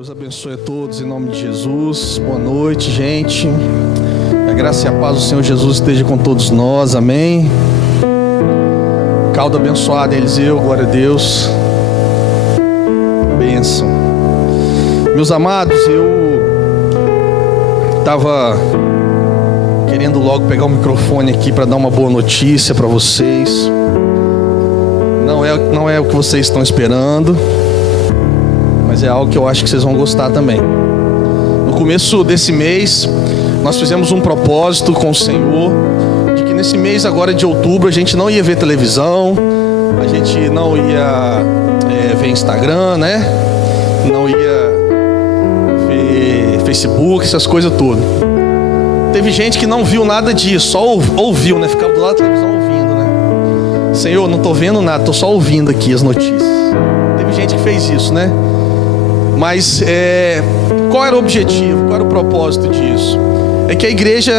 Deus abençoe a todos em nome de Jesus. Boa noite, gente. Que a graça e a paz do Senhor Jesus esteja com todos nós, amém. Caldo abençoado, Eliseu, glória a Deus. Bênção. Meus amados, eu estava querendo logo pegar o microfone aqui para dar uma boa notícia para vocês. Não é o que vocês estão esperando, mas é algo que eu acho que vocês vão gostar também. No começo desse mês, nós fizemos um propósito com o Senhor, de que nesse mês agora de outubro a gente não ia ver televisão, a gente não ia ver Instagram, né? Não ia ver Facebook, essas coisas todas. Teve gente que não viu nada disso, só ouviu, né? Ficava do lado da televisão ouvindo, né? Senhor, não estou vendo nada, estou só ouvindo aqui as notícias. Teve gente que fez isso, né? Mas qual era o objetivo, qual era o propósito disso? É que a igreja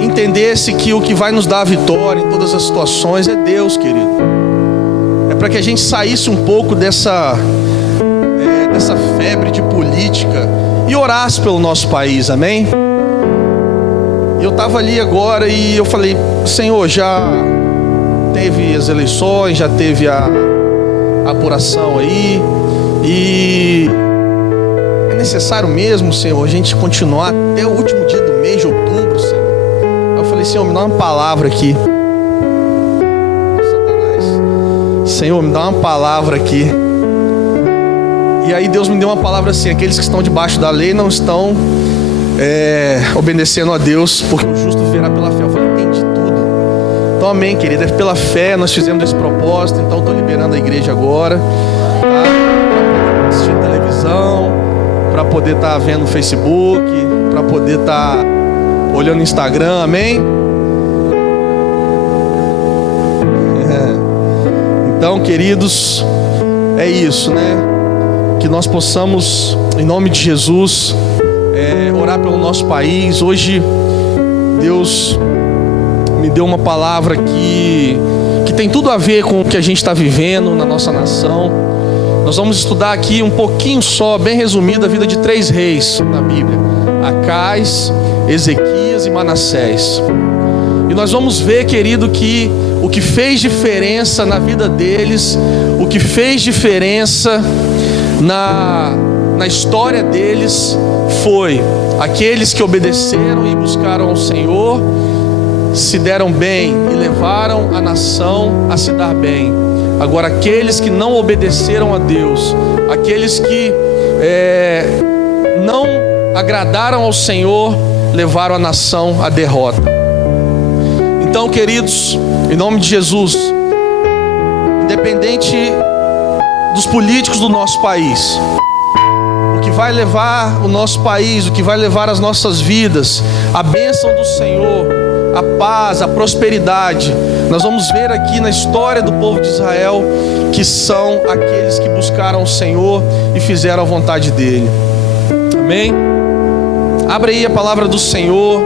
entendesse que o que vai nos dar a vitória em todas as situações é Deus, querido. É para que a gente saísse um pouco dessa febre de política e orasse pelo nosso país, amém? Eu estava ali agora e eu falei, Senhor, já teve as eleições, já teve a apuração aí, e é necessário mesmo, Senhor, a gente continuar até o último dia do mês de outubro, Senhor. Aí eu falei, Senhor, me dá uma palavra aqui. Satanás, Senhor, me dá uma palavra aqui. E aí Deus me deu uma palavra assim: aqueles que estão debaixo da lei não estão obedecendo a Deus, porque o justo viverá pela fé. Eu falei, entendi tudo. Então amém, querida, é pela fé nós fizemos esse propósito. Então estou liberando a igreja agora, tá? Para assistir televisão, para poder estar vendo Facebook, para poder estar olhando Instagram, amém? Então, queridos, é isso, né? Que nós possamos, em nome de Jesus, orar pelo nosso país. Hoje Deus me deu uma palavra que tem tudo a ver com o que a gente está vivendo na nossa nação. Nós vamos estudar aqui um pouquinho só, bem resumido, a vida de 3 reis na Bíblia: Acais, Ezequias e Manassés. E nós vamos ver, querido, que o que fez diferença na vida deles, o que fez diferença na história deles, foi aqueles que obedeceram e buscaram ao Senhor, se deram bem e levaram a nação a se dar bem. Agora, aqueles que não obedeceram a Deus, aqueles que não agradaram ao Senhor, levaram a nação à derrota. Então, queridos, em nome de Jesus, independente dos políticos do nosso país, o que vai levar o nosso país, o que vai levar as nossas vidas, a bênção do Senhor, a paz, a prosperidade, nós vamos ver aqui na história do povo de Israel, que são aqueles que buscaram o Senhor e fizeram a vontade dele. Amém? Abra aí a palavra do Senhor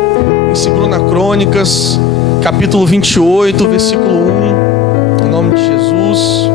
em 2 Crônicas, capítulo 28, versículo 1, em nome de Jesus.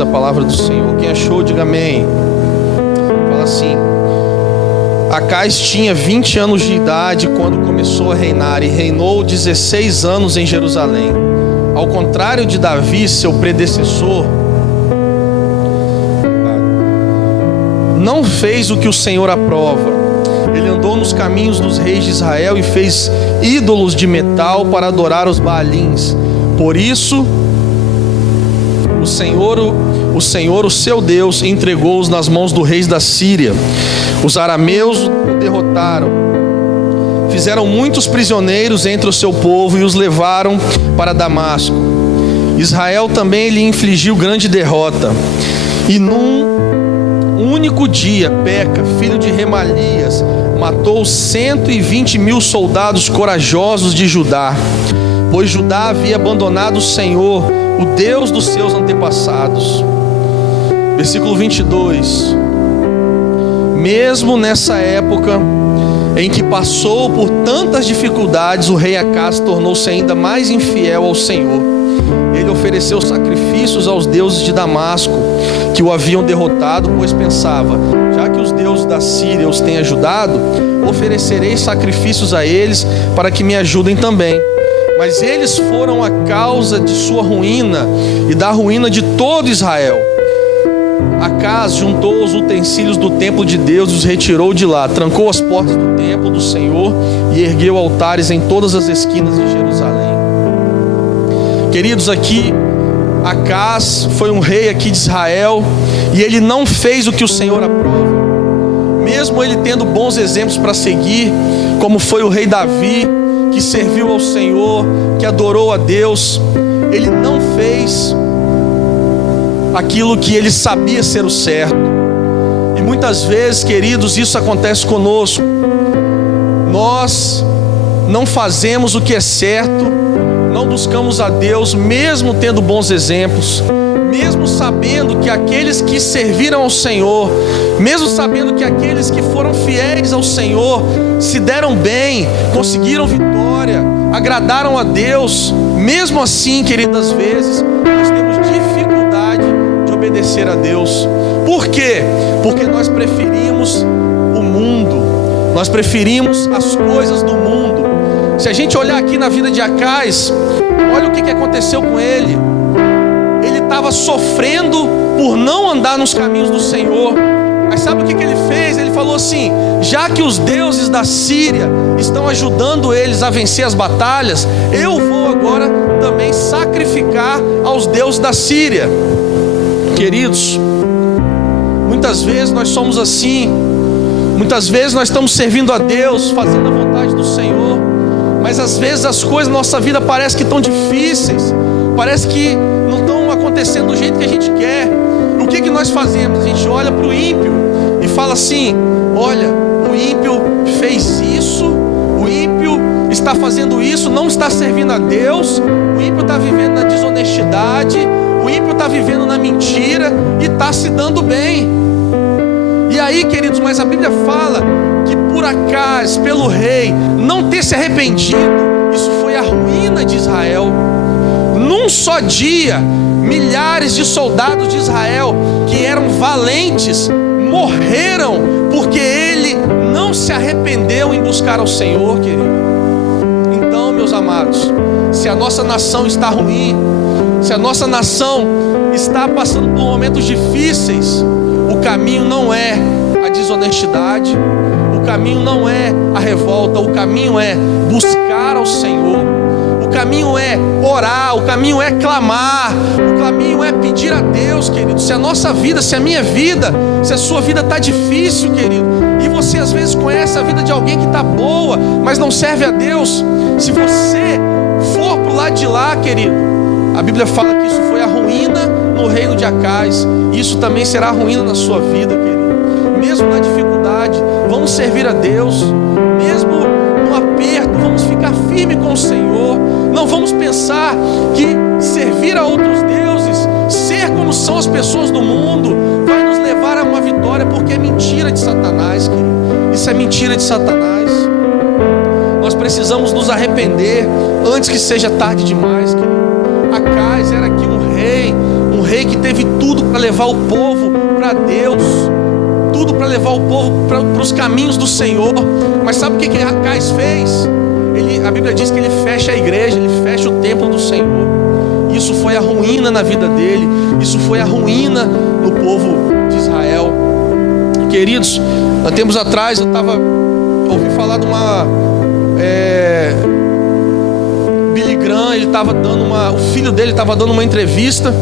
A palavra do Senhor. Quem achou, diga amém. Fala assim: Acais tinha 20 anos de idade quando começou a reinar, e reinou 16 anos em Jerusalém. Ao contrário de Davi, seu predecessor, não fez o que o Senhor aprova. Ele andou nos caminhos dos reis de Israel e fez ídolos de metal para adorar os Baalins. Por isso o Senhor, o seu Deus, entregou-os nas mãos dos reis da Síria. Os arameus o derrotaram, fizeram muitos prisioneiros entre o seu povo e os levaram para Damasco. Israel também lhe infligiu grande derrota, e num único dia, Peca, filho de Remalias, matou 120.000 soldados corajosos de Judá, pois Judá havia abandonado o Senhor, o Deus dos seus antepassados. Versículo 22. Mesmo nessa época em que passou por tantas dificuldades, o rei Acaz tornou-se ainda mais infiel ao Senhor. Ele ofereceu sacrifícios aos deuses de Damasco, que o haviam derrotado, pois pensava: já que os deuses da Síria os têm ajudado, oferecerei sacrifícios a eles para que me ajudem também. Mas eles foram a causa de sua ruína e da ruína de todo Israel. Acaz juntou os utensílios do templo de Deus e os retirou de lá, trancou as portas do templo do Senhor e ergueu altares em todas as esquinas de Jerusalém. Queridos, aqui Acaz foi um rei aqui de Israel e ele não fez o que o Senhor aprova. Mesmo ele tendo bons exemplos para seguir, como foi o rei Davi, que serviu ao Senhor, que adorou a Deus, ele não fez aquilo que ele sabia ser o certo. E muitas vezes, queridos, isso acontece conosco. Nós não fazemos o que é certo, não buscamos a Deus, mesmo tendo bons exemplos, mesmo sabendo que aqueles que serviram ao Senhor, mesmo sabendo que aqueles que foram fiéis ao Senhor se deram bem, conseguiram vitória, agradaram a Deus. Mesmo assim, queridas, vezes nós temos dificuldade de obedecer a Deus. Por quê? Porque nós preferimos o mundo, nós preferimos as coisas do mundo. Se a gente olhar aqui na vida de Acaz, olha o que aconteceu com ele. Ele estava sofrendo por não andar nos caminhos do Senhor. Mas sabe o que ele fez? Ele falou assim: já que os deuses da Síria estão ajudando eles a vencer as batalhas, eu vou agora também sacrificar aos deuses da Síria. Queridos, muitas vezes nós somos assim. Muitas vezes nós estamos servindo a Deus, fazendo a vontade do Senhor, mas às vezes as coisas na nossa vida parecem que estão difíceis, parece que não estão acontecendo do jeito que a gente quer. O que nós fazemos? A gente olha para o ímpio e fala assim: olha, o ímpio fez isso, o ímpio está fazendo isso, não está servindo a Deus, o ímpio está vivendo na desonestidade, o ímpio está vivendo na mentira e está se dando bem. E aí, queridos, mas a Bíblia fala que por Acaz, pelo rei, não ter se arrependido, isso foi a ruína de Israel. Num só dia, milhares de soldados de Israel, que eram valentes, morreram, porque ele não se arrependeu em buscar ao Senhor, querido. Então, meus amados, se a nossa nação está ruim, se a nossa nação está passando por momentos difíceis, o caminho não é a desonestidade, o caminho não é a revolta, o caminho é buscar ao Senhor, o caminho é orar, o caminho é clamar, o caminho é pedir a Deus, querido. Se a nossa vida, se a minha vida, se a sua vida está difícil, querido, e você às vezes conhece a vida de alguém que está boa, mas não serve a Deus, se você for para o lado de lá, querido, a Bíblia fala que isso foi a ruína no reino de Acaz. Isso também será a ruína na sua vida, querido. Mesmo na dificuldade, vamos servir a Deus. Mesmo no aperto, vamos ficar firme com o Senhor. Não vamos pensar que servir a outros deuses, ser como são as pessoas do mundo, vai nos levar a uma vitória, porque é mentira de Satanás, querido. Isso é mentira de Satanás. Nós precisamos nos arrepender antes que seja tarde demais, querido. Acaz era aqui um rei que teve tudo para levar o povo para Deus, tudo para levar o povo para os caminhos do Senhor. Mas sabe o que Acaz fez? A Bíblia diz que ele fecha a igreja, ele fecha o templo do Senhor. Isso foi a ruína na vida dele, isso foi a ruína no povo de Israel. Queridos, há tempos atrás ouvi falar de uma Billy Graham, o filho dele estava dando uma entrevista,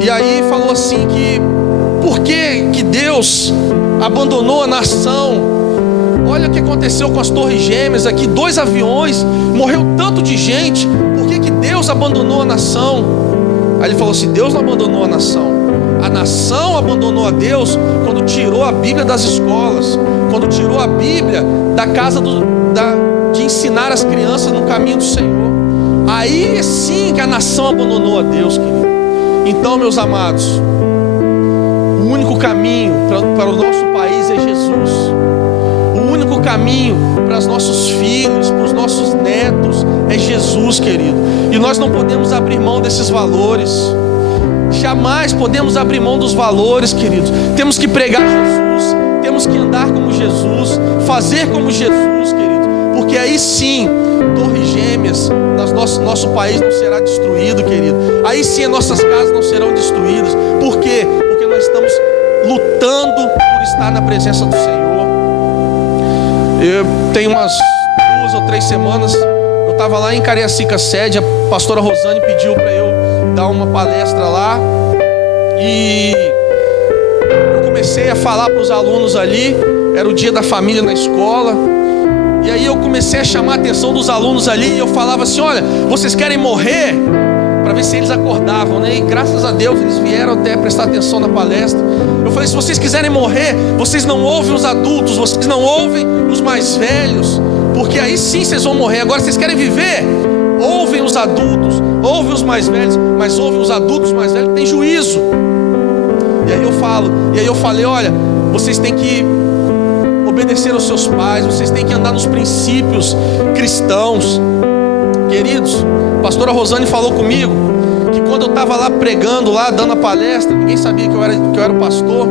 e aí falou assim que por que Deus abandonou a nação? Olha o que aconteceu com as Torres Gêmeas aqui, 2 aviões, morreu tanto de gente, por que Deus abandonou a nação? Aí ele falou assim: Deus não abandonou a nação, A nação abandonou a Deus quando tirou a Bíblia das escolas, quando tirou a Bíblia da casa de ensinar as crianças no caminho do Senhor. Aí sim que a nação abandonou a Deus, querido. Então, meus amados, o único caminho para o nosso país é Jesus. O único caminho para os nossos filhos, para os nossos netos, é Jesus, querido. E nós não podemos abrir mão desses valores. Jamais podemos abrir mão dos valores, queridos. Temos que pregar Jesus, temos que andar como Jesus, fazer como Jesus, querido. Porque aí sim, torres gêmeas, nosso país não será destruído, querido. Aí sim, as nossas casas não serão destruídas. Por quê? Porque nós estamos lutando por estar na presença do Senhor. Eu tenho umas 2 ou 3 semanas, eu estava lá em Cariacica sede, a pastora Rosane pediu para eu dar uma palestra lá, e eu comecei a falar para os alunos ali. Era o dia da família na escola, e aí eu comecei a chamar a atenção dos alunos ali, e eu falava assim: olha, vocês querem morrer? Para ver se eles acordavam, né? E graças a Deus eles vieram até prestar atenção na palestra. Eu falei: se vocês quiserem morrer, vocês não ouvem os adultos, vocês não ouvem os mais velhos, porque aí sim vocês vão morrer. Agora, vocês querem viver? Ouvem os adultos, ouvem os mais velhos, mas ouvem os adultos mais velhos que têm juízo. E aí eu falei: olha, vocês têm que obedecer aos seus pais, vocês têm que andar nos princípios cristãos. Queridos, a pastora Rosane falou comigo que quando eu estava lá pregando, lá dando a palestra, ninguém sabia que eu era pastor,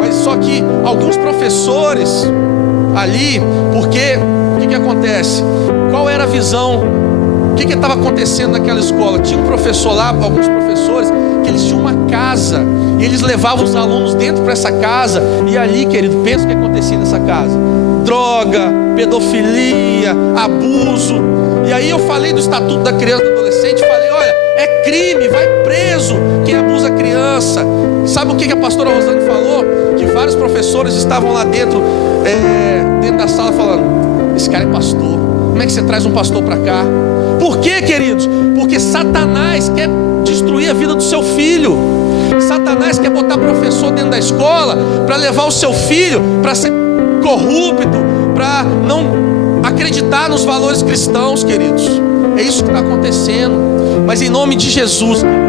mas só que alguns professores ali, porque o que acontece? Qual era a visão? O que estava acontecendo naquela escola? Tinha um professor lá, alguns professores, que eles tinham uma casa, e eles levavam os alunos dentro para essa casa, e ali, querido, pensa o que acontecia nessa casa: droga, pedofilia, abuso. E aí eu falei do Estatuto da Criança e do Adolescente, falei: olha, é crime, vai preso quem abusa a criança. Sabe o que a pastora Rosane falou? Que vários professores estavam lá dentro da sala falando: esse cara é pastor, como é que você traz um pastor para cá? Por quê, queridos? Porque Satanás quer destruir a vida do seu filho. Satanás quer botar professor dentro da escola para levar o seu filho para ser corrupto, para não acreditar nos valores cristãos, queridos. É isso que está acontecendo. Mas em nome de Jesus, querido,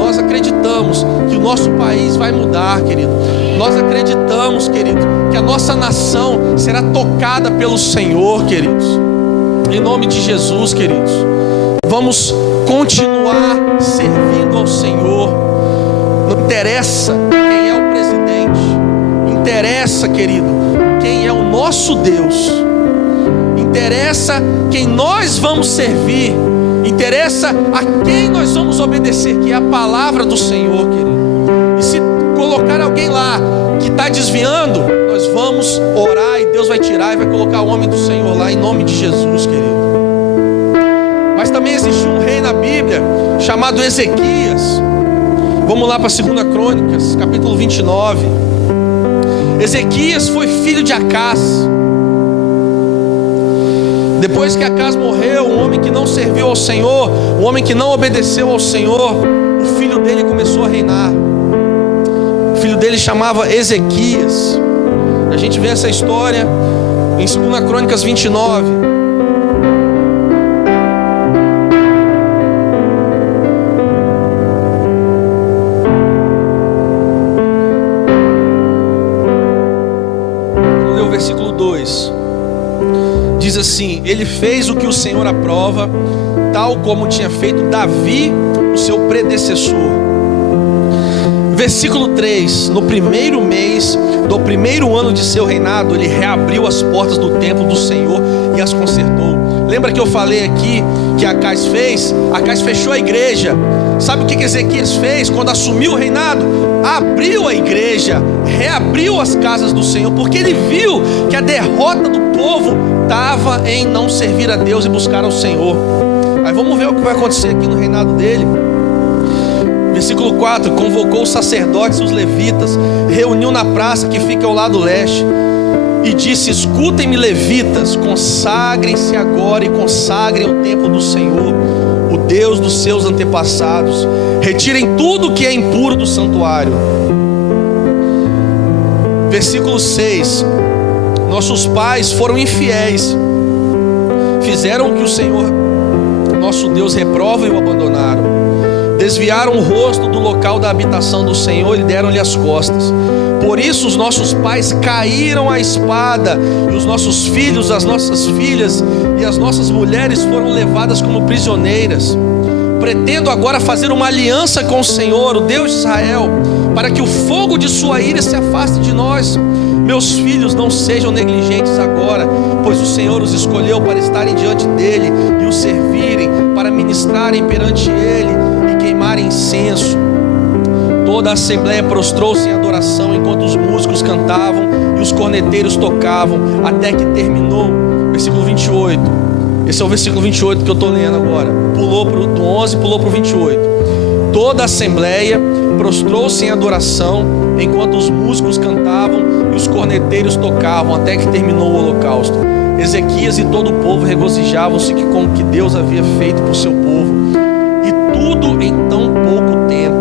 nós acreditamos que o nosso país vai mudar, querido. Nós acreditamos, querido, que a nossa nação será tocada pelo Senhor, queridos. Em nome de Jesus, queridos, vamos continuar servindo ao Senhor. Não interessa quem é o presidente, interessa, querido, quem é o nosso Deus. Interessa quem nós vamos servir, interessa a quem nós vamos obedecer, que é a palavra do Senhor, querido. E se colocar alguém lá que está desviando, nós vamos orar e Deus vai tirar e vai colocar o homem do Senhor lá, em nome de Jesus, querido. Mas também existe um rei na Bíblia chamado Ezequias. Vamos lá para 2 Crônicas, capítulo 29. Ezequias foi filho de Acás. Depois que Acás morreu, um homem que não serviu ao Senhor, um homem que não obedeceu ao Senhor, o filho dele começou a reinar. O filho dele chamava Ezequias. A gente vê essa história em 2 Crônicas 29. Vamos ler o versículo 2. Diz assim: ele fez o que o Senhor aprova, tal como tinha feito Davi, o seu predecessor. Versículo 3: no primeiro mês do primeiro ano de seu reinado, ele reabriu as portas do templo do Senhor e as consertou. Lembra que eu falei aqui que Acás fez? Acás fechou a igreja. Sabe o que Ezequias fez quando assumiu o reinado? Abriu a igreja, reabriu as casas do Senhor, porque ele viu que a derrota do povo estava em não servir a Deus e buscar ao Senhor. Aí vamos ver o que vai acontecer aqui no reinado dele. Versículo 4: convocou os sacerdotes e os levitas, reuniu na praça que fica ao lado leste, e disse: escutem-me, levitas, consagrem-se agora e consagrem o templo do Senhor, o Deus dos seus antepassados. Retirem tudo que é impuro do santuário. Versículo 6. Nossos pais foram infiéis, fizeram o que o Senhor nosso Deus reprova e o abandonaram. Desviaram o rosto do local da habitação do Senhor e deram-lhe as costas. Por isso os nossos pais caíram à espada, e os nossos filhos, as nossas filhas e as nossas mulheres foram levadas como prisioneiras. Pretendo agora fazer uma aliança com o Senhor, o Deus de Israel, para que o fogo de sua ira se afaste de nós. Meus filhos, não sejam negligentes agora, pois o Senhor os escolheu para estarem diante dele e o servirem, para ministrarem perante ele e queimarem incenso. Toda a assembleia prostrou-se em adoração, enquanto os músicos cantavam e os corneteiros tocavam, até que terminou. Versículo 28. Esse é o versículo 28 que eu estou lendo agora. Pulou do 11, pulou para o 28. Toda a assembleia prostrou-se em adoração, enquanto os músicos cantavam e os corneteiros tocavam, até que terminou o holocausto. Ezequias e todo o povo regozijavam-se com o que Deus havia feito por seu povo, e tudo em tão pouco tempo.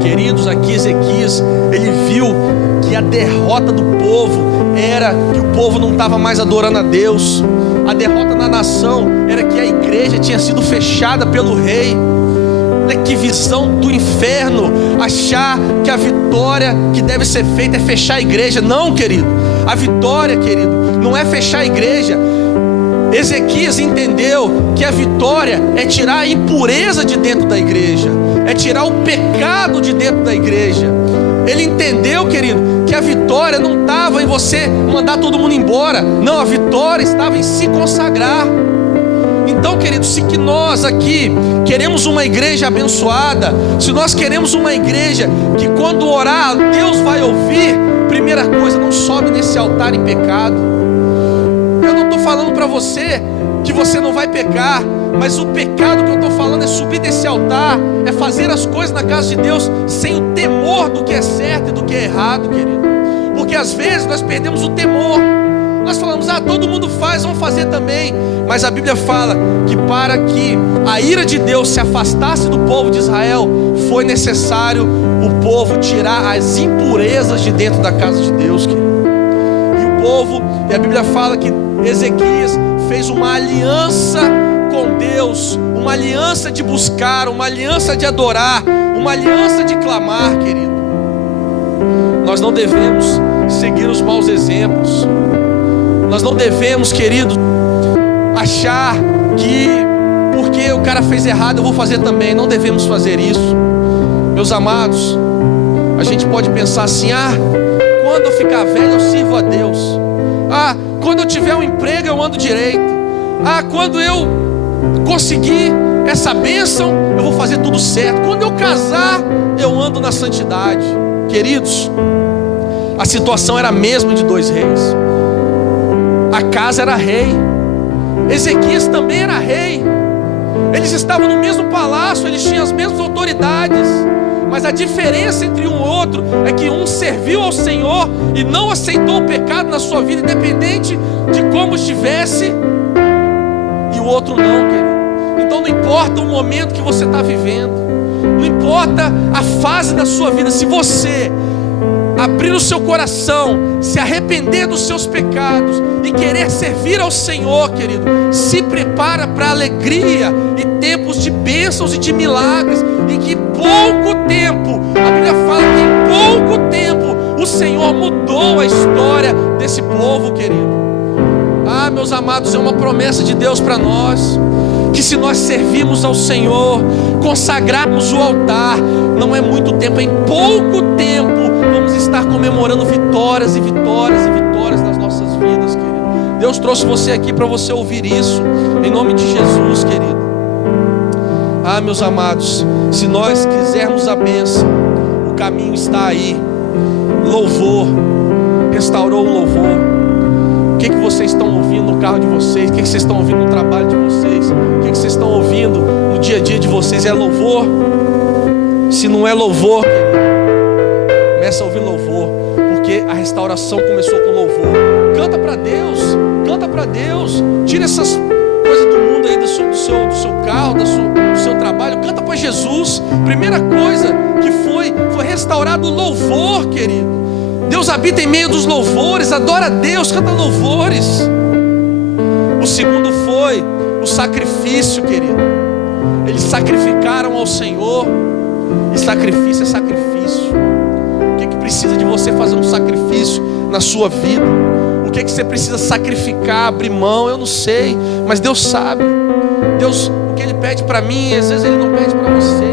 Queridos, aqui Ezequias, ele viu que a derrota do povo era que o povo não estava mais adorando a Deus. A derrota na nação era que a igreja tinha sido fechada pelo rei. Olha que visão do inferno, achar que a vitória que deve ser feita é fechar a igreja. Não, querido, a vitória, querido, não é fechar a igreja. Ezequias entendeu que a vitória é tirar a impureza de dentro da igreja, é tirar o pecado de dentro da igreja. Ele entendeu, querido, que a vitória não estava em você mandar todo mundo embora. Não, a vitória estava em se consagrar. Então, querido, se que nós aqui queremos uma igreja abençoada, se nós queremos uma igreja que quando orar Deus vai ouvir, primeira coisa, não sobe nesse altar em pecado. Eu não estou falando para você que você não vai pecar, mas o pecado que eu estou falando é subir desse altar, é fazer as coisas na casa de Deus sem o temor do que é certo e do que é errado, querido. Porque às vezes nós perdemos o temor. Nós falamos, todo mundo faz, vamos fazer também. Mas a Bíblia fala que para que a ira de Deus se afastasse do povo de Israel, foi necessário o povo tirar as impurezas de dentro da casa de Deus, querido. E o povo, e a Bíblia fala que Ezequias fez uma aliança com Deus, uma aliança de buscar, uma aliança de adorar, uma aliança de clamar, querido. Nós não devemos seguir os maus exemplos. Nós não devemos, querido, achar que porque o cara fez errado eu vou fazer também. Não devemos fazer isso. Meus amados, a gente pode pensar assim, quando eu ficar velho eu sirvo a Deus. Quando eu tiver um emprego eu ando direito. Quando eu conseguir essa bênção eu vou fazer tudo certo. Quando eu casar eu ando na santidade. Queridos, a situação era a mesma de dois reis. Acas era rei, Ezequias também era rei. Eles estavam no mesmo palácio, eles tinham as mesmas autoridades, mas a diferença entre um e outro é que um serviu ao Senhor e não aceitou o pecado na sua vida, independente de como estivesse, e o outro não, querido. Então não importa o momento que você está vivendo, não importa a fase da sua vida, se você abrir o seu coração, se arrepender dos seus pecados e querer servir ao Senhor, querido, se prepara para alegria e tempos de bênçãos e de milagres. E que pouco tempo, a Bíblia fala que em pouco tempo o Senhor mudou a história desse povo, querido. Meus amados, é uma promessa de Deus para nós, que se nós servirmos ao Senhor, consagrarmos o altar, não é muito tempo, em pouco tempo vamos estar comemorando vitórias e vitórias e vitórias nas nossas vidas, querido. Deus trouxe você aqui para você ouvir isso, em nome de Jesus, querido. Meus amados, se nós quisermos a bênção, o caminho está aí. Louvor, restaurou o louvor. O que vocês estão ouvindo no carro de vocês? O que vocês estão ouvindo no trabalho de vocês? O que vocês estão ouvindo no dia a dia de vocês? É louvor? Se não é louvor, começa a ouvir louvor, porque a restauração começou com louvor. Canta para Deus, tira essas coisas do mundo voltando aí do seu carro, do seu trabalho, canta para Jesus. Primeira coisa que foi restaurado o louvor, querido. Deus habita em meio dos louvores, adora a Deus, canta louvores. O segundo foi o sacrifício, querido. Eles sacrificaram ao Senhor, e sacrifício é sacrifício. O que precisa de você fazer um sacrifício na sua vida? O que você precisa sacrificar, abrir mão? Eu não sei, mas Deus sabe. Deus, o que Ele pede para mim, às vezes Ele não pede para você.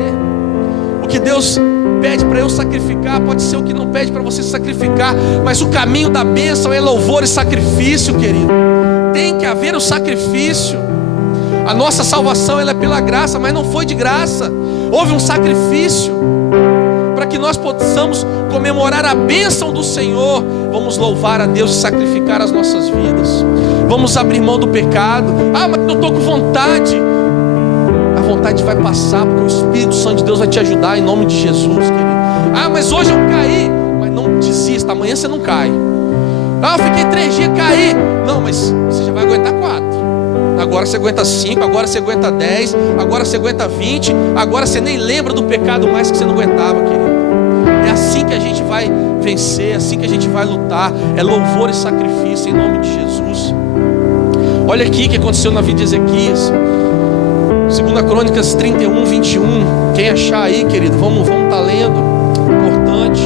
O que Deus pede para eu sacrificar pode ser o que não pede para você sacrificar, mas o caminho da bênção é louvor e sacrifício, querido. Tem que haver o sacrifício. A nossa salvação ela é pela graça, mas não foi de graça. Houve um sacrifício para que nós possamos comemorar a bênção do Senhor. Vamos louvar a Deus e sacrificar as nossas vidas. Vamos abrir mão do pecado. Ah, mas não estou com vontade. A vontade vai passar, porque o Espírito Santo de Deus vai te ajudar em nome de Jesus, querido. Ah, mas hoje eu caí. Mas não desista, amanhã você não cai. Ah, eu fiquei 3 dias, caí. Não, mas você já vai aguentar 4. Agora você aguenta 5, agora você aguenta 10, agora você aguenta 20, agora você nem lembra do pecado mais que você não aguentava, querido. É assim que a gente vai vencer, é assim que a gente vai lutar. É louvor e sacrifício em nome de Jesus. Olha aqui o que aconteceu na vida de Ezequias. 2 Crônicas 31, 21. Quem achar aí, querido, vamos estar lendo. Importante.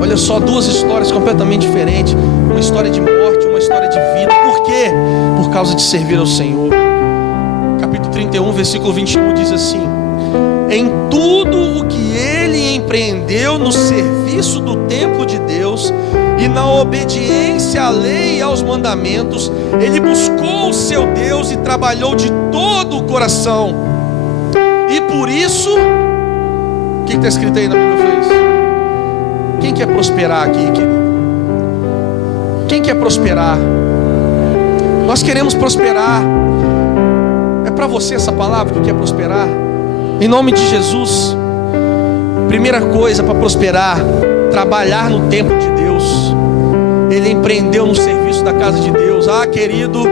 Olha só, 2 histórias completamente diferentes. Uma história de morte, uma história de vida. Por quê? Por causa de servir ao Senhor. Capítulo 31, versículo 21 diz assim: em tudo o que ele empreendeu no serviço do templo de Deus e na obediência à lei e aos mandamentos, ele buscou o seu Deus e trabalhou de todo o coração. E por isso, o que está escrito aí na Bíblia? Quem quer prosperar aqui, querido? Quem quer prosperar? Nós queremos prosperar. É para você essa palavra que quer prosperar? Em nome de Jesus. Primeira coisa para prosperar: trabalhar no templo de Deus. Ele empreendeu no serviço da casa de Deus. Ah, querido,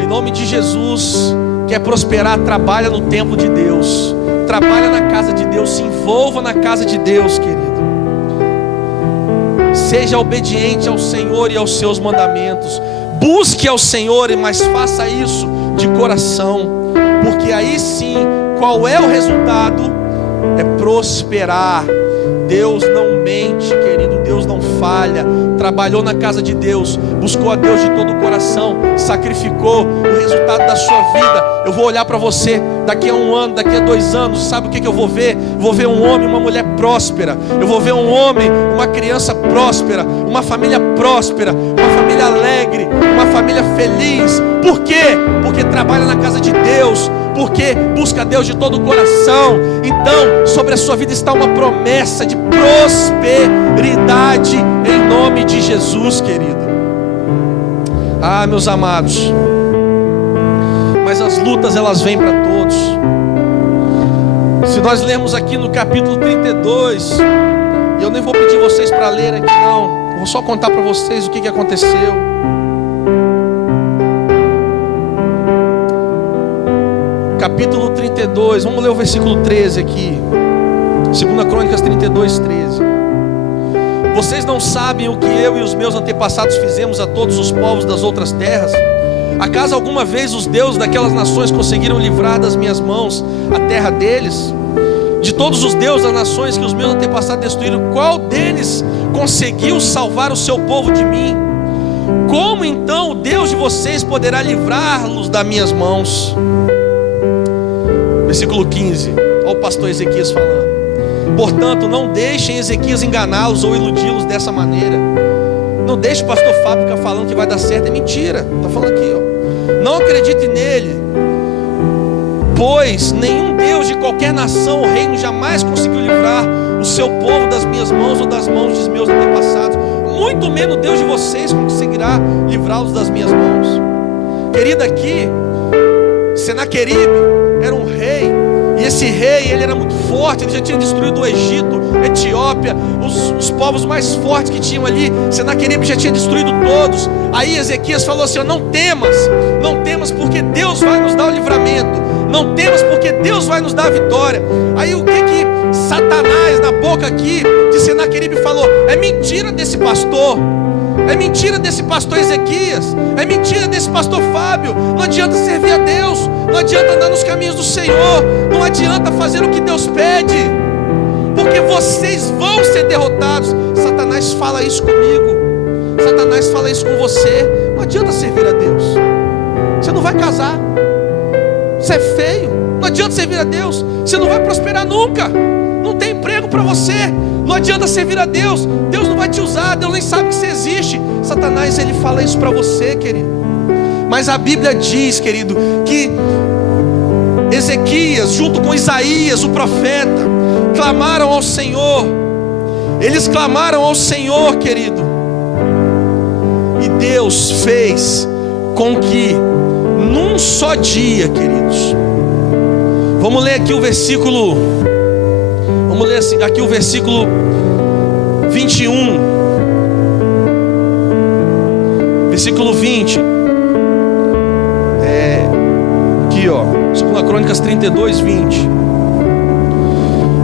em nome de Jesus, quer prosperar? Trabalha no templo de Deus. Trabalha na casa de Deus. Se envolva na casa de Deus, querido. Seja obediente ao Senhor e aos seus mandamentos. Busque ao Senhor, mas faça isso de coração, porque aí sim, qual é o resultado? É prosperar. Deus não mente, querido. Deus não falha. Trabalhou na casa de Deus, buscou a Deus de todo o coração, sacrificou. O resultado da sua vida, eu vou olhar para você daqui a 1 ano, daqui a 2 anos. Sabe o que eu vou ver? Vou ver um homem, uma mulher próspera. Eu vou ver um homem, uma criança próspera, uma família próspera, uma família alegre, uma família feliz. Por quê? Porque trabalha na casa de Deus, porque busca a Deus de todo o coração. Então, sobre a sua vida está uma promessa de prosperidade em nome de Jesus, querido. Ah, meus amados, mas as lutas elas vêm para todos. Se nós lermos aqui no capítulo 32, e eu nem vou pedir vocês para ler aqui não, eu vou só contar para vocês o que aconteceu. Capítulo 32, vamos ler o versículo 13 aqui. 2 Crônicas 32, 13. Vocês não sabem o que eu e os meus antepassados fizemos a todos os povos das outras terras? Acaso alguma vez os deuses daquelas nações conseguiram livrar das minhas mãos a terra deles? De todos os deuses das nações que os meus antepassados destruíram, qual deles conseguiu salvar o seu povo de mim? Como então o Deus de vocês poderá livrá-los das minhas mãos? Versículo 15, olha o pastor Ezequias falando. Portanto, não deixem Ezequias enganá-los ou iludi-los dessa maneira. Não deixe o pastor Fábio ficar falando que vai dar certo, é mentira. Está falando aqui, ó. Não acredite nele, pois nenhum Deus de qualquer nação ou reino jamais conseguiu livrar o seu povo das minhas mãos ou das mãos dos meus antepassados. Muito menos Deus de vocês conseguirá livrá-los das minhas mãos. Querida, aqui Senaqueribe era um rei E esse rei, ele era muito forte, ele já tinha destruído o Egito, Etiópia, os povos mais fortes que tinham ali. Senaqueribe já tinha destruído todos. Aí Ezequias falou assim: não temas porque Deus vai nos dar o livramento, não temas porque Deus vai nos dar a vitória. Aí o que Satanás, na boca aqui de Senaqueribe, falou: é mentira desse pastor, é mentira desse pastor Ezequias, é mentira desse pastor Fábio. Não adianta servir a Deus, não adianta andar nos caminhos do Senhor, não adianta fazer o que Deus pede, porque vocês vão ser derrotados. Satanás fala isso comigo, Satanás fala isso com você. Não adianta servir a Deus, você não vai casar, você é feio. Não adianta servir a Deus, você não vai prosperar nunca, não tem emprego para você. Não adianta servir a Deus, Deus não vai te usar, Deus nem sabe que você existe. Satanás, ele fala isso para você, querido. Mas a Bíblia diz, querido, que Ezequias, junto com Isaías, o profeta, clamaram ao Senhor. Eles clamaram ao Senhor, querido, e Deus fez com que num só dia, queridos, vamos ler aqui o versículo 21, versículo 20, aqui ó, 2 Crônicas 32, 20.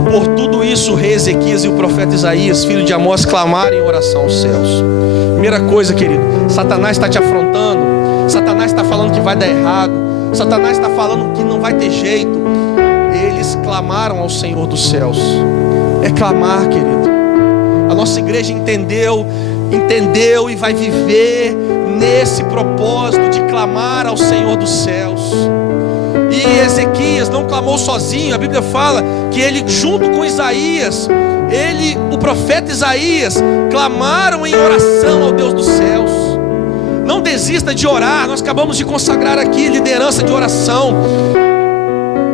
Por tudo isso o rei Ezequias e o profeta Isaías, filho de Amós, clamaram em oração aos céus. Primeira coisa, querido, Satanás está te afrontando, Satanás está falando que vai dar errado, Satanás está falando que não vai ter jeito. Eles clamaram ao Senhor dos céus. É clamar, querido. A nossa igreja entendeu e vai viver nesse propósito de clamar ao Senhor dos céus. E Ezequias não clamou sozinho. A Bíblia fala que ele, junto com Isaías, o profeta Isaías, clamaram em oração ao Deus dos céus. Não desista de orar. Nós acabamos de consagrar aqui liderança de oração,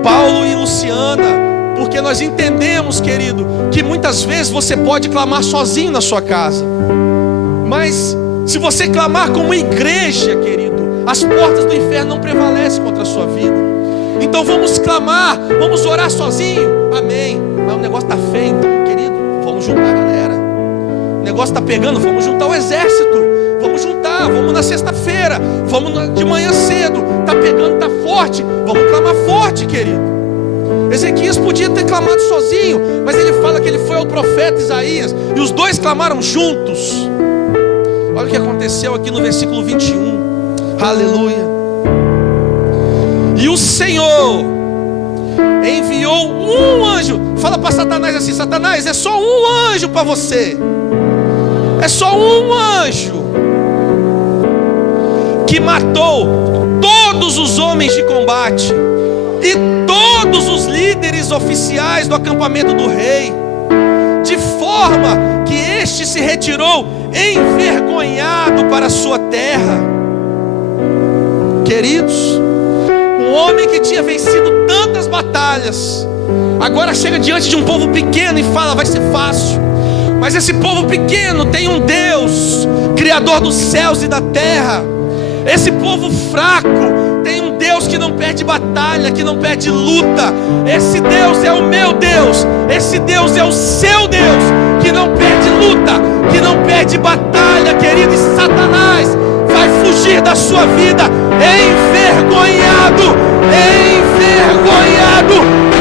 Paulo e Luciana, porque nós entendemos, querido, que muitas vezes você pode clamar sozinho na sua casa, mas se você clamar como igreja, querido, as portas do inferno não prevalecem contra a sua vida. Então vamos clamar, vamos orar sozinho, amém. Mas o negócio está feio, então, querido, vamos juntar a galera. O negócio está pegando, vamos juntar o exército, vamos juntar, vamos na sexta-feira, vamos de manhã cedo. Está pegando, está forte, vamos clamar forte, querido. Ezequias podia ter clamado sozinho, mas ele fala que ele foi ao profeta Isaías, e os dois clamaram juntos. Olha o que aconteceu aqui no versículo 21, aleluia. E o Senhor enviou um anjo. Fala para Satanás assim: Satanás, é só um anjo para você, é só um anjo, que matou todos os homens de combate e todos os líderes oficiais do acampamento do rei, de forma que este se retirou envergonhado para a sua terra. Queridos, um homem que tinha vencido tantas batalhas, agora chega diante de um povo pequeno e fala: vai ser fácil. Mas esse povo pequeno tem um Deus, Criador dos céus e da terra. Esse povo fraco tem um Deus que não perde batalha, que não perde luta. Esse Deus é o meu Deus, esse Deus é o seu Deus, que não perde luta, que não perde batalha, querido. E Satanás vai fugir da sua vida envergonhado,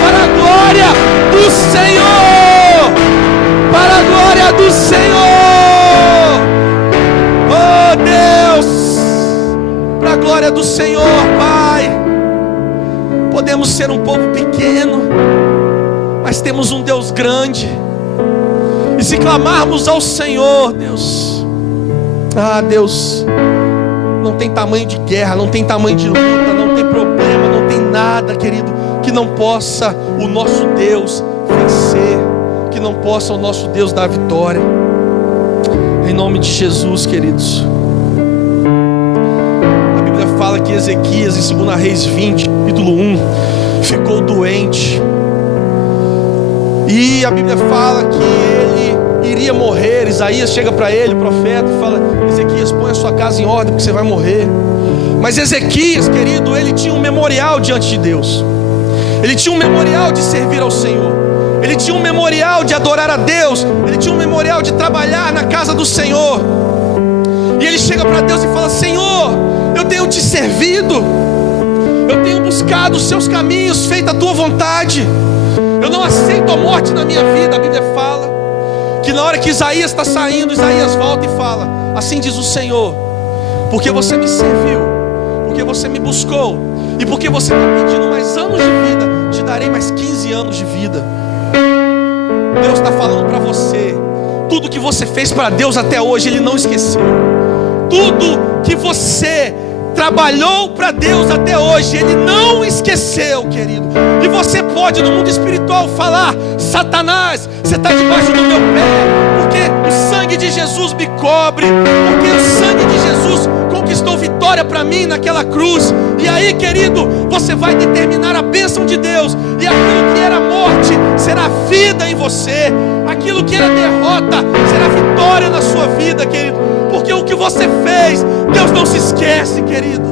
para a glória do Senhor, para a glória do Senhor. Oh Deus, para a glória do Senhor, Pai. Podemos ser um povo pequeno, mas temos um Deus grande. E se clamarmos ao Senhor, Deus, Deus, não tem tamanho de guerra, não tem tamanho de luta, não tem problema, não tem nada, querido, que não possa o nosso Deus vencer, que não possa o nosso Deus dar vitória. Em nome de Jesus, queridos. A Bíblia fala que Ezequias, em 2 Reis 20, capítulo 1, ficou doente. E a Bíblia fala que ele iria morrer. Isaías chega para ele, o profeta, e fala: Ezequias, põe a sua casa em ordem, porque você vai morrer. Mas Ezequias, querido, ele tinha um memorial diante de Deus. Ele tinha um memorial de servir ao Senhor. Ele tinha um memorial de adorar a Deus. Ele tinha um memorial de trabalhar na casa do Senhor. E ele chega para Deus e fala: Senhor, eu tenho te servido, eu tenho buscado os seus caminhos, feito a tua vontade. Eu não aceito a morte na minha vida. A Bíblia fala que na hora que Isaías está saindo, Isaías volta e fala: assim diz o Senhor, porque você me serviu, porque você me buscou, e porque você está pedindo mais anos de vida, te darei mais 15 anos de vida. Deus está falando para você: tudo que você fez para Deus até hoje, Ele não esqueceu. Tudo que você trabalhou para Deus até hoje, Ele não esqueceu, querido. E você pode no mundo espiritual falar: Satanás, você está debaixo do meu pé, porque o sangue de Jesus me cobre, porque o sangue de Jesus conquistou vitória para mim naquela cruz. E aí, querido, você vai determinar a bênção de Deus, e aquilo que era morte será vida em você, aquilo que era derrota será vitória na sua vida, querido. Porque o que você fez, Deus não se esquece, querido.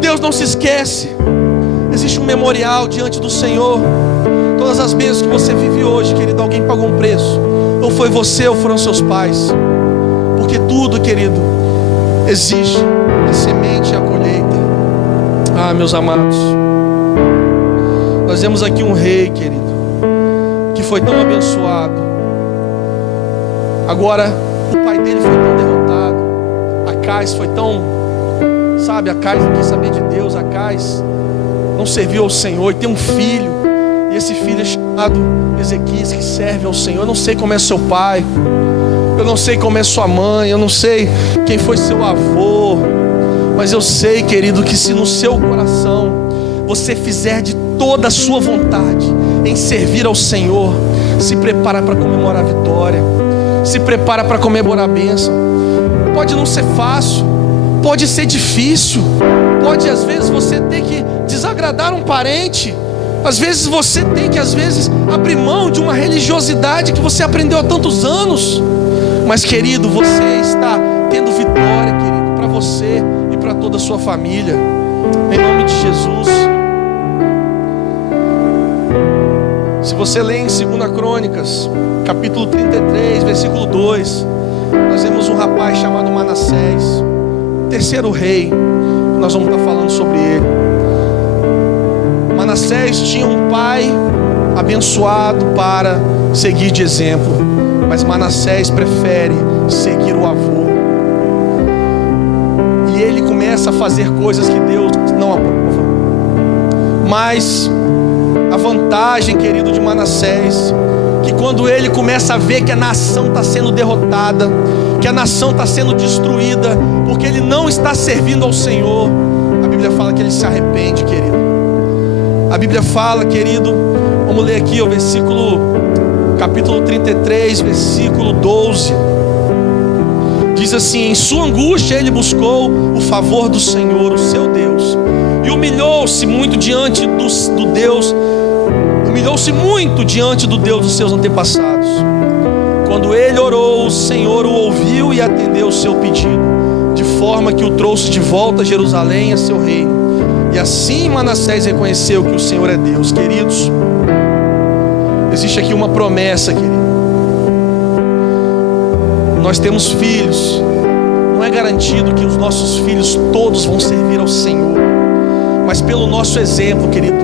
Deus não se esquece. Existe um memorial diante do Senhor. Todas as bênçãos que você vive hoje, querido, alguém pagou um preço. Ou foi você ou foram seus pais. Porque tudo, querido, existe a semente e a colheita. Ah, meus amados, nós vemos aqui um rei, querido, que foi tão abençoado. Agora, o pai dele foi tão derrotado. Acais foi tão, sabe, Acais não quis saber de Deus. Acais não serviu ao Senhor. E tem um filho, e esse filho é chamado Ezequias, que serve ao Senhor. Eu não sei como é seu pai, eu não sei como é sua mãe, eu não sei quem foi seu avô, mas eu sei, querido, que se no seu coração você fizer de toda a sua vontade em servir ao Senhor, se prepara para comemorar a vitória, se prepara para comemorar a bênção. Pode não ser fácil, pode ser difícil, pode às vezes você ter que desagradar um parente, às vezes você tem que abrir mão de uma religiosidade que você aprendeu há tantos anos. Mas, querido, você está tendo vitória, querido, para você e para toda a sua família, em nome de Jesus. Se você lê em 2 Crônicas, capítulo 33, versículo 2, nós vemos um rapaz chamado Manassés, terceiro rei. Nós vamos estar falando sobre ele. Manassés tinha um pai abençoado para seguir de exemplo, mas Manassés prefere seguir o avô. E ele começa a fazer coisas que Deus não aprova. Mas a vantagem, querido, de Manassés, que quando ele começa a ver que a nação está sendo derrotada, que a nação está sendo destruída, porque ele não está servindo ao Senhor, a Bíblia fala que ele se arrepende, querido. A Bíblia fala, querido, vamos ler aqui o capítulo 33, versículo 12. Diz assim: em sua angústia ele buscou o favor do Senhor, o seu Deus, e humilhou-se muito diante do Deus dos seus antepassados. Quando ele orou, o Senhor o ouviu e atendeu o seu pedido, de forma que o trouxe de volta a Jerusalém, a seu reino. E assim Manassés reconheceu que o Senhor é Deus. Queridos, existe aqui uma promessa, querido. Nós temos filhos. Não é garantido que os nossos filhos todos vão servir ao Senhor, mas pelo nosso exemplo, querido,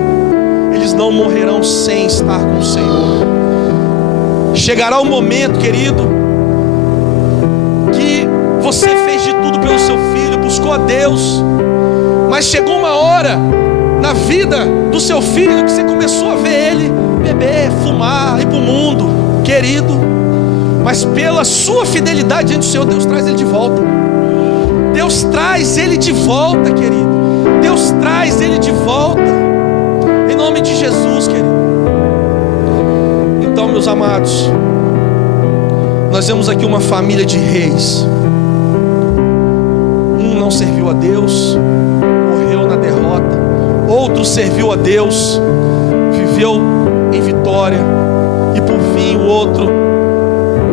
eles não morrerão sem estar com o Senhor. Chegará um momento, querido, que você fez de tudo pelo seu filho, buscou a Deus, mas chegou uma hora na vida do seu filho que você começou a ver ele beber, fumar, ir para o mundo, querido, mas pela sua fidelidade diante do Senhor, Deus traz ele de volta. Deus traz ele de volta, querido. Deus traz ele de volta, em nome de Jesus, querido. Então, meus amados, nós vemos aqui uma família de reis. Um não serviu a Deus, morreu na derrota. Outro serviu a Deus, viveu em vitória. E por fim o outro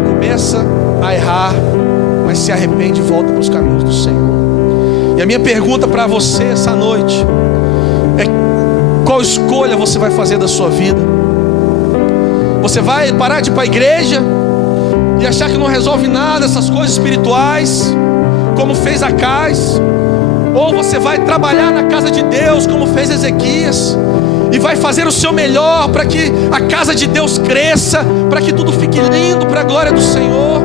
começa a errar, mas se arrepende e volta para os caminhos do Senhor. E a minha pergunta para você essa noite é: Qual escolha você vai fazer da sua vida? Você vai parar de ir para a igreja e achar que não resolve nada essas coisas espirituais, como fez Acais? Ou você vai trabalhar na casa de Deus, como fez Ezequias, e vai fazer o seu melhor para que a casa de Deus cresça, para que tudo fique lindo para a glória do Senhor?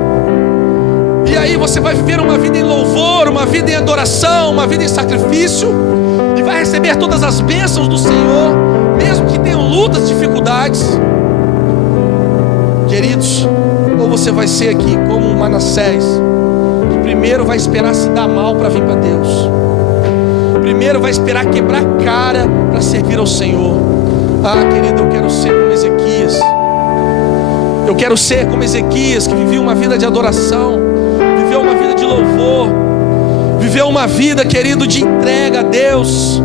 E aí você vai viver uma vida em louvor, uma vida em adoração, uma vida em sacrifício, e vai receber todas as bênçãos do Senhor, mesmo que tenham lutas, dificuldades. Queridos, ou você vai ser aqui como um Manassés, que primeiro vai esperar se dar mal para vir para Deus, primeiro vai esperar quebrar a cara para servir ao Senhor. Ah, querido, eu quero ser como Ezequias. Eu quero ser como Ezequias, que viveu uma vida de adoração, viveu uma vida de louvor, viveu uma vida, querido, de entrega a Deus.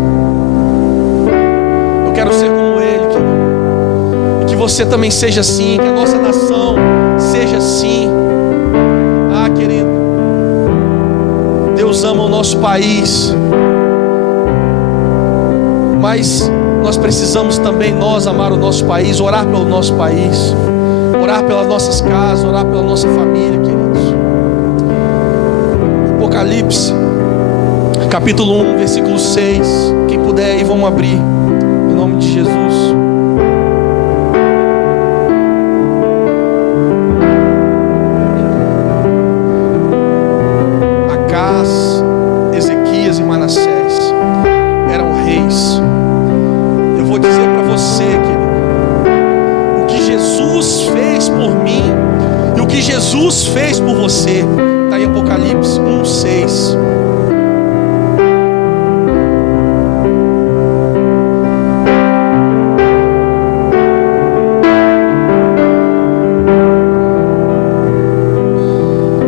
Eu quero ser como ele, querido. E que você também seja assim, que a nossa nação seja assim. Ah, querido, Deus ama o nosso país, mas nós precisamos também, nós, amar o nosso país, orar pelo nosso país, orar pelas nossas casas, orar pela nossa família, queridos. Apocalipse, capítulo 1, versículo 6. Quem puder aí, vamos abrir, em nome de Jesus. Acás, Ezequias e Manassés eram reis. Eu vou dizer para você, querido, o que Jesus fez por mim e o que Jesus fez por você está em Apocalipse 1:6.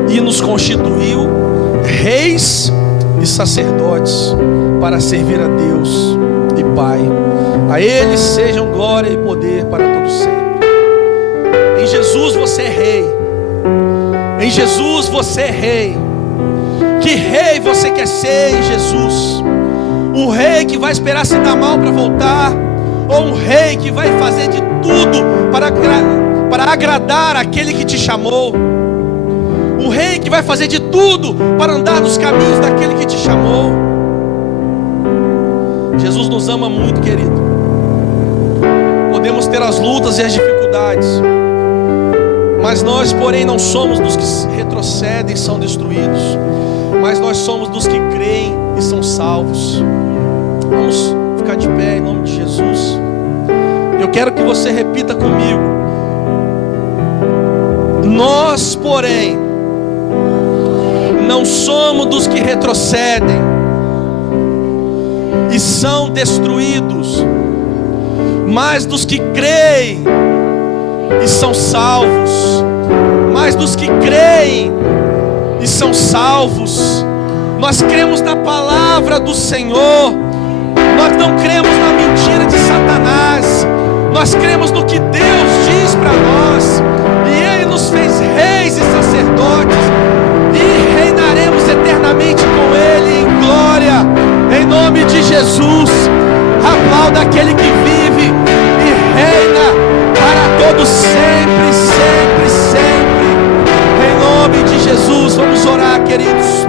E nos constituiu reis e sacerdotes para servir a Deus e Pai. A Ele sejam glória e poder para todos sempre. Em Jesus você é rei. Em Jesus você é rei. Que rei você quer ser em Jesus? Um rei que vai esperar se dar mal para voltar, ou um rei que vai fazer de tudo para agradar aquele que te chamou? Um rei que vai fazer de tudo para andar nos caminhos daquele que te chamou. Jesus nos ama muito, querido. Podemos ter as lutas e as dificuldades, mas nós, porém, não somos dos que retrocedem e são destruídos, mas nós somos dos que creem e são salvos. Vamos ficar de pé em nome de Jesus. Eu quero que você repita comigo: nós, porém, não somos dos que retrocedem e são destruídos, mas dos que creem e são salvos. Mas dos que creem e são salvos. Nós cremos na palavra do Senhor. Nós não cremos na mentira de Satanás. Nós cremos no que Deus diz para nós. E Ele nos fez reis e sacerdotes, e reinaremos eternamente com Ele em glória, em nome de Jesus. Aplauda aquele que vive e reina para todos sempre, sempre, sempre, em nome de Jesus. Vamos orar, queridos.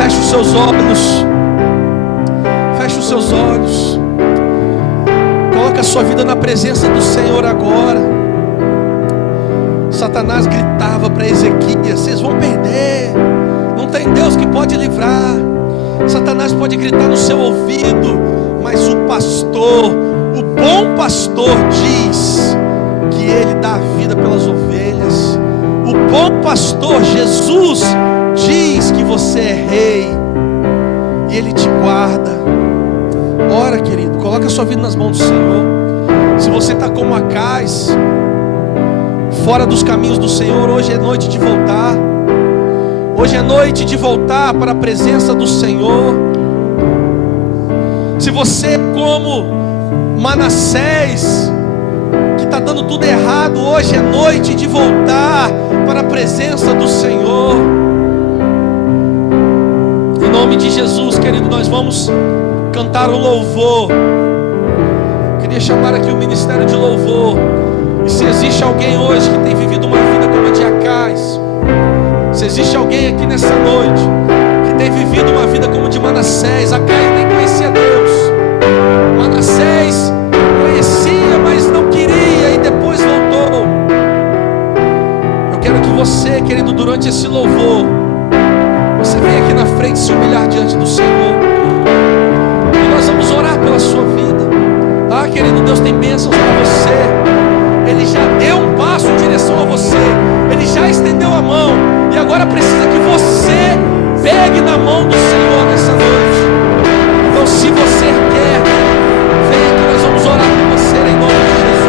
Feche os seus olhos. Feche os seus olhos. Coloca a sua vida na presença do Senhor agora. Satanás gritava para Ezequias: vocês vão perder, não tem Deus que pode livrar. Satanás pode gritar no seu ouvido, mas o pastor, o bom pastor, diz que ele dá a vida pelas ovelhas. O bom pastor, Jesus, diz que você é rei e Ele te guarda. Ora, querido, coloca a sua vida nas mãos do Senhor. Se você está como Acais, fora dos caminhos do Senhor, hoje é noite de voltar. Hoje é noite de voltar para a presença do Senhor. Se você é como Manassés, que está dando tudo errado, hoje é noite de voltar para a presença do Senhor. Em nome de Jesus, querido, nós vamos cantar um louvor queria chamar aqui o ministério de louvor. E se existe alguém hoje que tem vivido uma vida como a de Acais, se existe alguém aqui nessa noite que tem vivido uma vida como a de Manassés. Acais nem conhecia Deus, Manassés conhecia, mas não queria, e depois voltou. Eu quero que você, querido, durante esse louvor, você venha aqui na frente se humilhar diante do Senhor, e nós vamos orar pela sua vida. Ah, querido, Deus tem bênçãos para você. Ele já deu um passo em direção a você, Ele já estendeu a mão, e agora precisa que você pegue na mão do Senhor nessa noite. Então, se você quer, venha que nós vamos orar por você em nome de Jesus.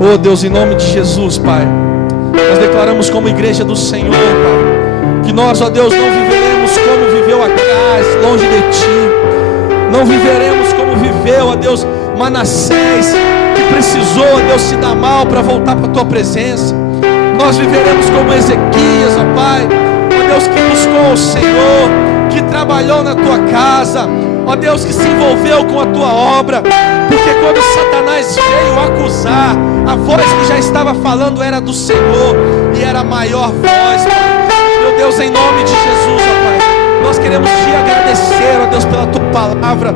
Oh Deus, em nome de Jesus, Pai, nós declaramos como igreja do Senhor, Pai, que nós, ó Deus, não viveremos como viveu Acais, longe de Ti. Não viveremos como viveu, ó Deus, Manassés, que precisou, ó Deus, se dar mal para voltar para a Tua presença. Nós viveremos como Ezequias, ó Pai, ó Deus, que buscou o Senhor, que trabalhou na Tua casa, ó Deus, que se envolveu com a Tua obra. Porque quando Satanás veio acusar, a voz que já estava falando era do Senhor, e era a maior voz, Pai. Meu Deus, em nome de Jesus, ó Pai, nós queremos Te agradecer, ó Deus, pela Tua palavra,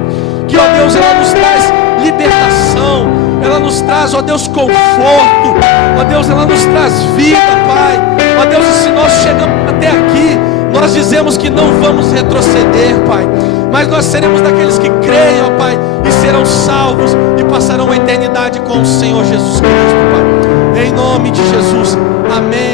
que, ó Deus, ela nos traz libertação, ela nos traz, ó Deus, conforto, ó Deus, ela nos traz vida, Pai. Ó Deus, e se nós chegamos até aqui, nós dizemos que não vamos retroceder, Pai, mas nós seremos daqueles que creem, ó Pai, e serão salvos e passarão a eternidade com o Senhor Jesus Cristo, Pai. Em nome de Jesus, amém.